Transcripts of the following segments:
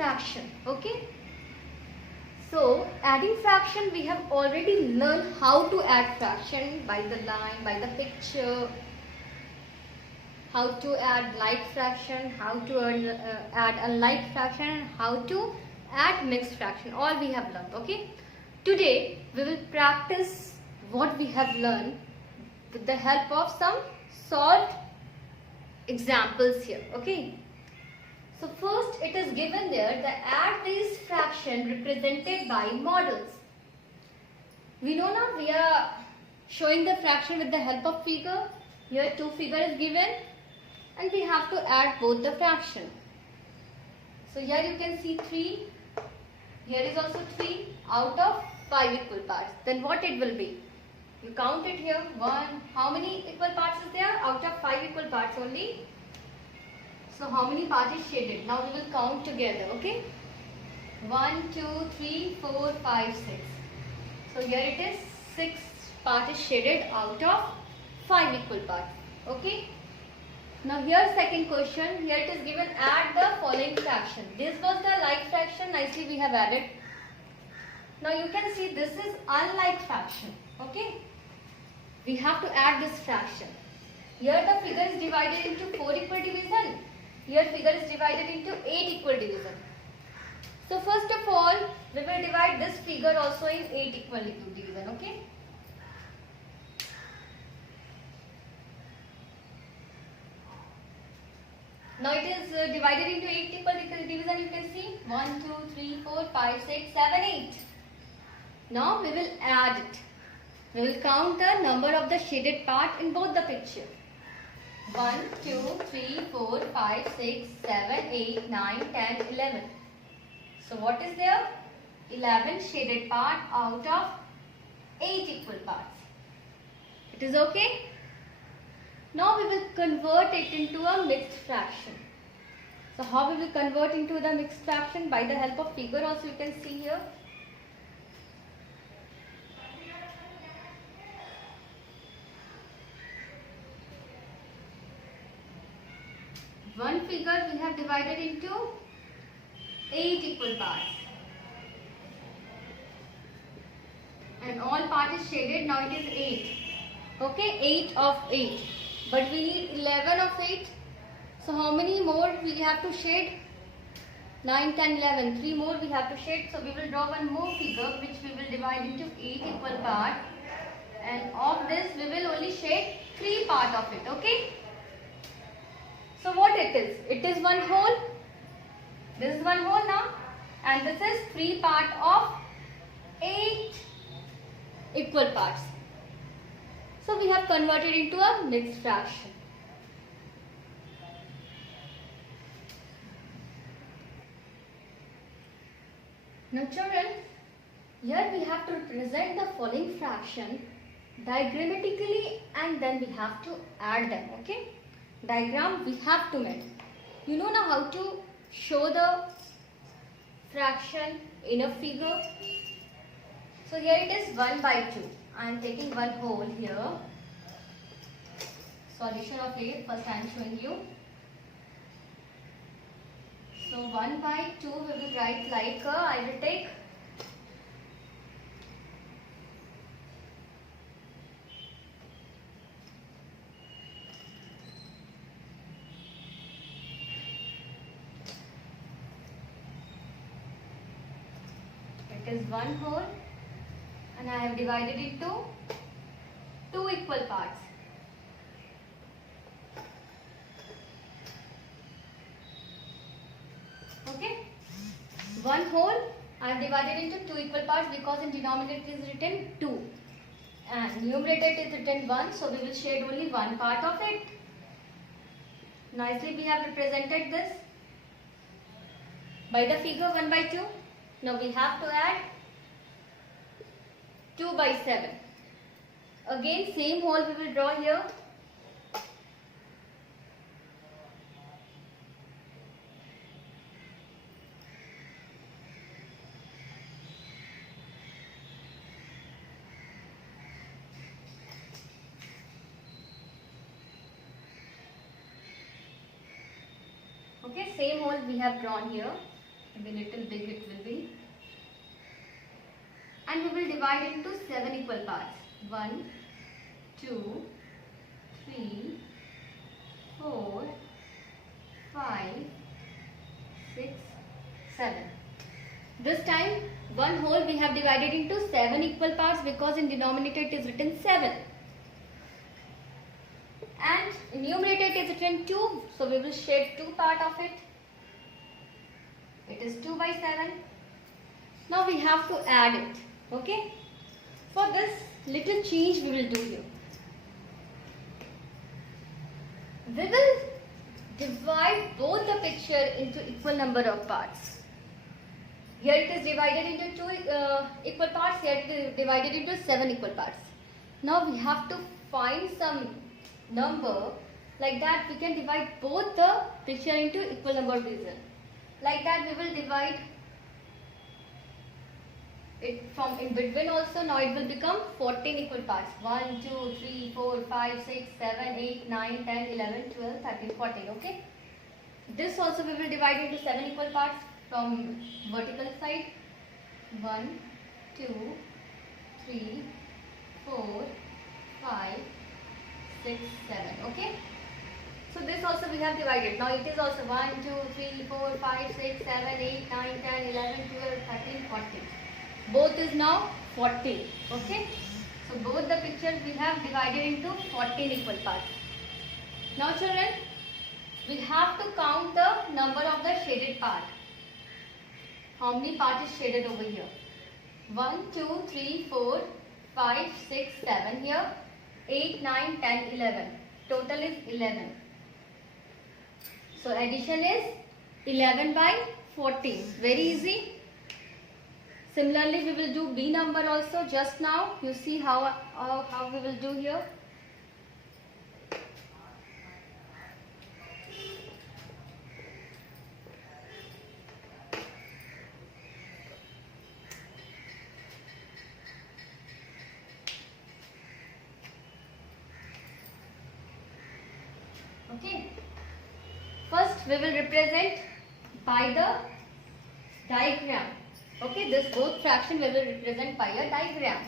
fraction. Okay. So adding fraction, we have already learned how to add fraction by the line, by the picture, how to add like fraction, how to add unlike fraction, and how to add mixed fraction. All we have learned. Okay. Today we will practice what we have learned with the help of some solved examples here. Okay. So first it is given there the add these fraction represented by models. We know now we are showing the fraction with the help of figure. Here two figure is given and we have to add both the fraction. So here you can see 3. Here is also 3 out of 5 equal parts. Then what it will be? You count it here. 1. How many equal parts is there? Out of 5 equal parts only. So how many parts is shaded? Now we will count together. Okay. 1, 2, 3, 4, 5, 6. So here it is 6 parts is shaded out of 5 equal parts. Okay. Now here second question. Here it is given add the following fraction. This was the like fraction. Nicely we have added. Now you can see this is unlike fraction. Okay. We have to add this fraction. Here the figure is divided into 4 equal division. Here figure is divided into 8 equal division. So first of all, we will divide this figure also in 8 equal division. Okay. Now it is divided into 8 equal division. You can see 1, 2, 3, 4, 5, 6, 7, 8. Now we will add it. We will count the number of the shaded part in both the picture. 1, 2, 3, 4, 5, 6, 7, 8, 9, 10, 11. So what is there? 11 shaded part out of 8 equal parts. It is okay? Now we will convert it into a mixed fraction. So how we will convert into the mixed fraction? By the help of figure also you can see here. One figure we have divided into 8 equal parts. And all part is shaded. Now it is 8. Okay, 8 of 8. But we need 11 of 8. So how many more we have to shade? 9, 10, 11. 3 more we have to shade. So we will draw one more figure which we will divide into 8 equal parts. And of this we will only shade 3 part of it. Okay. So what it is? It is one whole. This is one whole now. And this is 3 part of 8 equal parts. So we have converted into a mixed fraction. Now children, here we have to represent the following fraction diagrammatically and then we have to add them. Okay. Diagram we have to make. You know now how to show the fraction in a figure. So here it is 1 by 2. I am taking one whole here. Solution of A, first I am showing you. So 1 by 2 we will write like I will take it is one whole and I have divided it into 2 equal parts. Okay. One whole I have divided into 2 equal parts because in denominator it is written 2 and numerator it is written 1. So we will shade only one part of it. Nicely we have represented this by the figure 1 by 2. Now we have to add 2 by 7. Again same hole we will draw here. Okay, same hole we have drawn here. maybe little big it will be. And we will divide it into 7 equal parts. 1, 2, 3, 4, 5, 6, 7. This time one whole we have divided into 7 equal parts because in denominator it is written 7. And in numerator it is written 2. So we will shade 2 part of it. It is 2 by 7. Now we have to add it. Okay. For this little change we will do here. We will divide both the picture into equal number of parts. Here it is divided into 2 equal parts, here it is divided into 7 equal parts. Now we have to find some number like that we can divide both the picture into equal number of division. Like that we will divide it from in between also. Now it will become 14 equal parts. 1, 2, 3, 4, 5, 6, 7, 8, 9, 10, 11, 12, 13, 14. Okay. This also we will divide into 7 equal parts from vertical side. 1, 2, 3, 4, 5, 6, 7. Okay. So this also we have divided. Now it is also 1, 2, 3, 4, 5, 6, 7, 8, 9, 10, 11, 12, 13, 14. Both is now 14. Okay. So both the pictures we have divided into 14 equal parts. Now children, we have to count the number of the shaded part. How many parts is shaded over here? 1, 2, 3, 4, 5, 6, 7 here. 8, 9, 10, 11. Total is 11. So addition is 11 by 14. Very easy. Similarly, we will do B number also. Just now, you see how we will do here. Okay. First, we will represent by the diagram. Okay, this both fraction we will represent by a diagram.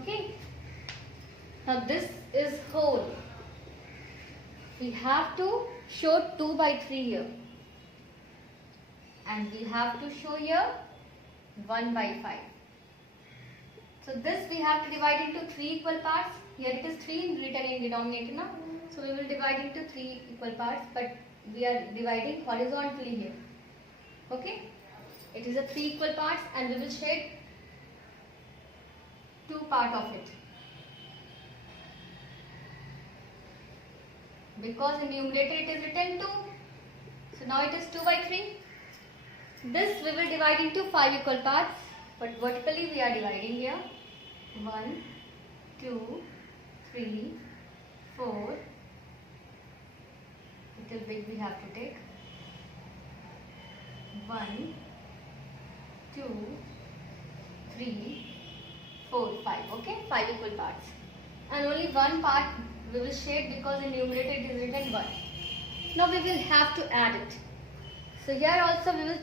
Okay. Now this is whole. We have to show 2 by 3 here. And we have to show here 1 by 5. So this we have to divide into 3 equal parts. Here it is 3 written in denominator now. So we will divide into 3 equal parts, but we are dividing horizontally here. Okay. It is a 3 equal parts and we will shade 2 part of it. Because in numerator it is written 2. So now it is 2 by 3. This we will divide into 5 equal parts. But vertically we are dividing here. 1, 2, 3, 4. Little bit we have to take. 1, 2, 3, 4, 5. Okay, 5 equal parts. And only one part we will shade because in numerator it is written 1. Now we will have to add it. So here also we will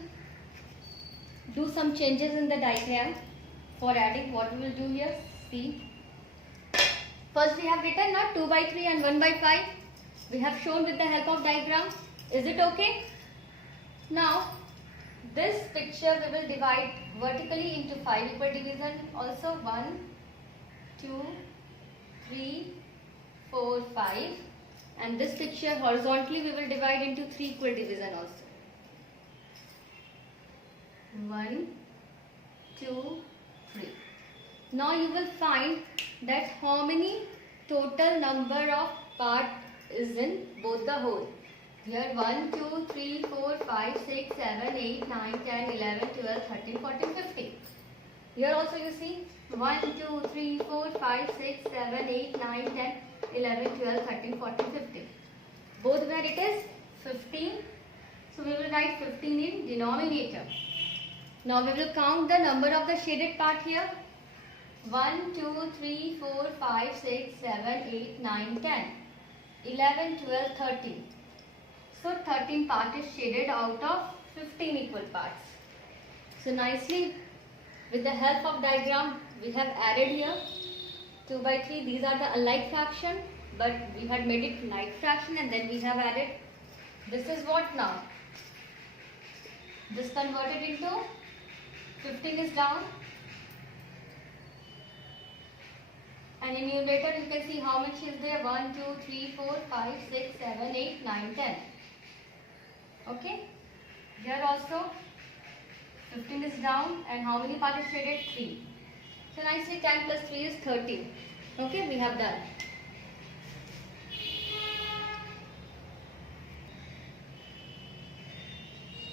do some changes in the diagram for adding. What we will do here, see. First we have written not 2 by 3 and 1 by 5. We have shown with the help of diagram. Is it okay? Now this picture we will divide vertically into 5 equal division. Also 1, 2, 3, 4, 5. And this picture horizontally we will divide into 3 equal division also. 1, 2, 3. Now you will find that how many total number of part is in both the whole. Here 1, 2, 3, 4, 5, 6, 7, 8, 9, 10, 11, 12, 13, 14, 15. Here also you see 1, 2, 3, 4, 5, 6, 7, 8, 9, 10, 11, 12, 13, 14, 15. Both where it is 15. So we will write 15 in denominator. Now we will count the number of the shaded part here. 1, 2, 3, 4, 5, 6, 7, 8, 9, 10, 11, 12, 13. So 13 part is shaded out of 15 equal parts. So nicely with the help of diagram we have added here 2 by 3. These are the unlike fraction, but we had made it like fraction and then we have added. This is what now? This converted into 15 is down. And in numerator you can see how much is there. 1, 2, 3, 4, 5, 6, 7, 8, 9, 10. Okay. Here also 15 is down and how many parts is shaded? 3. So nicely 10 plus 3 is 13. Okay, we have done.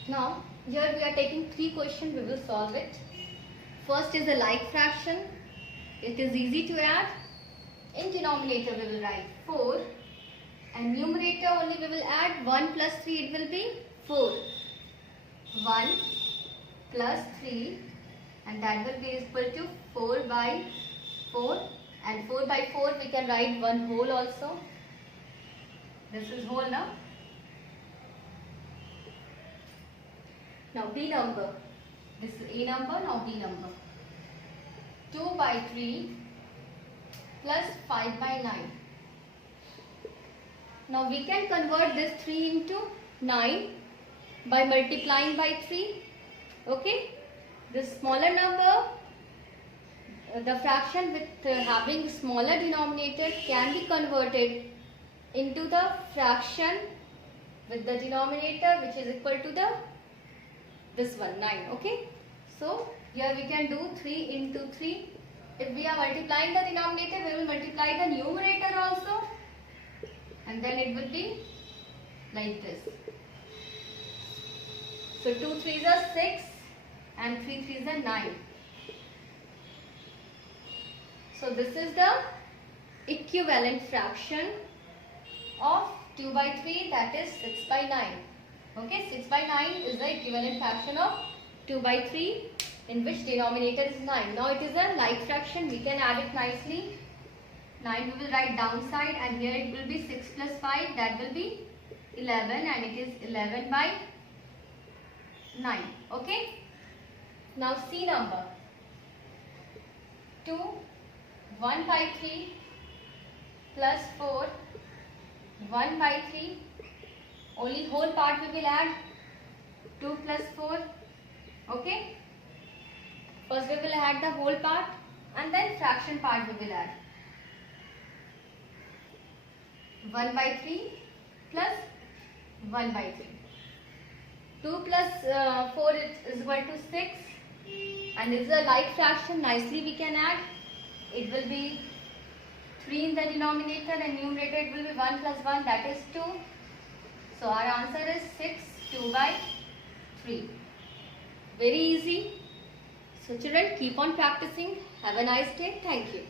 Now here we are taking 3 questions, we will solve it. First is a like fraction. It is easy to add. In denominator we will write 4 and numerator only we will add 1 plus 3, it will be 4. 1 plus 3 and that will be equal to 4 by 4, and 4 by 4 we can write one whole also. This is whole now. Now B number. This is A number, now B number. 2 by 3 plus 5 by 9. Now we can convert this 3 into 9 by multiplying by 3. Okay. This smaller number, the fraction with having smaller denominator can be converted into the fraction with the denominator which is equal to this one 9. Okay. So here we can do 3 into 3. If we are multiplying the denominator, we will multiply the numerator also, and then it will be like this. So 2 3s are 6 and 3 3s are 9. So this is the equivalent fraction of 2 by 3, that is 6 by 9. Okay, 6 by 9 is the equivalent fraction of 2 by 3 in which denominator is 9. Now it is a like fraction, we can add it nicely. 9 we will write downside and here it will be 6 plus 5, that will be 11 and it is 11 by 9. Okay. Now C number. 2, 1 by 3 plus 4, 1 by 3. Only whole part we will add. 2 plus 4. Okay. First we will add the whole part and then fraction part we will add. 1 by 3 plus 1 by 3. 2 plus 4 is equal to 6 and this is a like fraction, nicely we can add. It will be 3 in the denominator and numerator it will be 1 plus 1, that is 2. So our answer is 6, 2 by 3. Very easy. So children, keep on practicing. Have a nice day. Thank you.